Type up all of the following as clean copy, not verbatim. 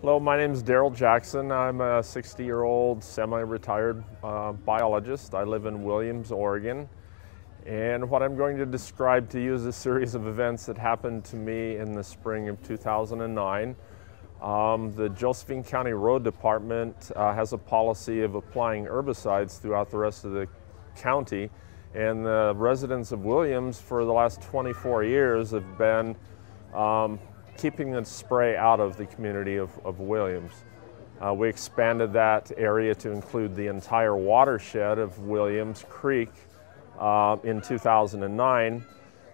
Hello, my name is Daryl Jackson. I'm a 60-year-old semi-retired biologist. I live in Williams, Oregon. And what I'm going to describe to you is a series of events that happened to me in the spring of 2009. The Josephine County Road Department has a policy of applying herbicides throughout the rest of the county. And the residents of Williams for the last 24 years have been keeping the spray out of the community of Williams. We expanded that area to include the entire watershed of Williams Creek in 2009.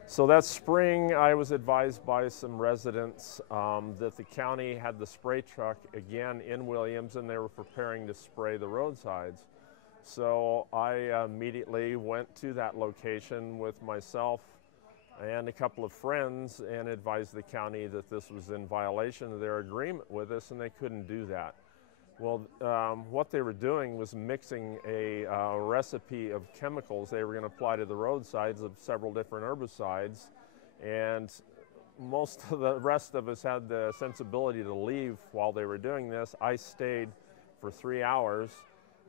So that spring I was advised by some residents that the county had the spray truck again in Williams and they were preparing to spray the roadsides. So I immediately went to that location with myself and a couple of friends and advised the county that this was in violation of their agreement with us and they couldn't do that. Well, what they were doing was mixing a recipe of chemicals they were going to apply to the roadsides of several different herbicides, and most of the rest of us had the sensibility to leave while they were doing this. I stayed for 3 hours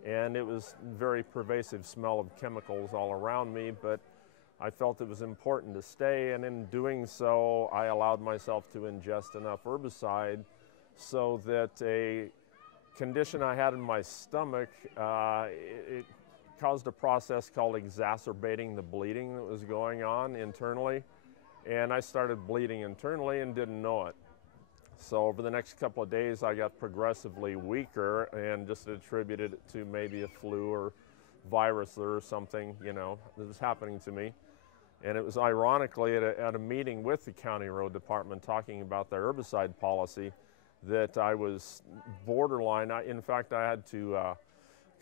and it was very pervasive smell of chemicals all around me, but I felt it was important to stay, and in doing so, I allowed myself to ingest enough herbicide so that a condition I had in my stomach, it caused a process called exacerbating the bleeding that was going on internally, and I started bleeding internally and didn't know it. So over the next couple of days, I got progressively weaker and just attributed it to maybe a flu or virus or something, you know, that was happening to me. And it was ironically at a meeting with the County Road Department talking about their herbicide policy that I was borderline. In fact, I had to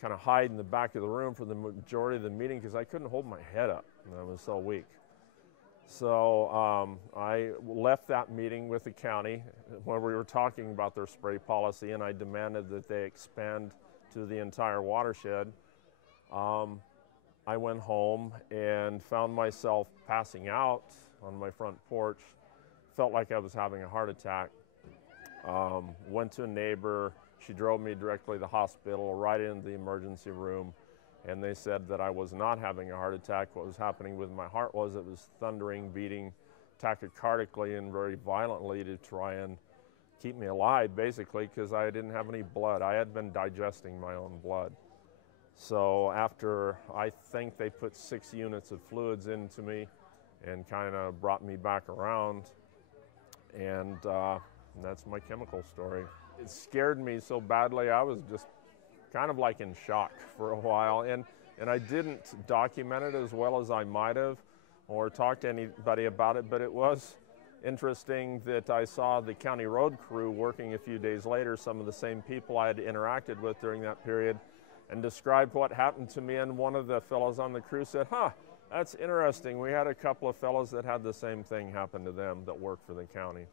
kind of hide in the back of the room for the majority of the meeting because I couldn't hold my head up and I was so weak. So I left that meeting with the county where we were talking about their spray policy, and I demanded that they expand to the entire watershed. I went home and found myself passing out on my front porch. Felt like I was having a heart attack. Went to a neighbor. She drove me directly to the hospital, right into the emergency room, and they said that I was not having a heart attack. What was happening with my heart was it was thundering, beating tachycardically and very violently to try and keep me alive, basically, because I didn't have any blood. I had been digesting my own blood. So after, I think they put 6 units of fluids into me and kind of brought me back around, and that's my chemical story. It scared me so badly, I was just kind of like in shock for a while, and I didn't document it as well as I might have or talk to anybody about it, but it was interesting that I saw the county road crew working a few days later, some of the same people I had interacted with during that period, and described what happened to me, and one of the fellows on the crew said, "Huh, that's interesting. We had a couple of fellows that had the same thing happen to them that work for the county."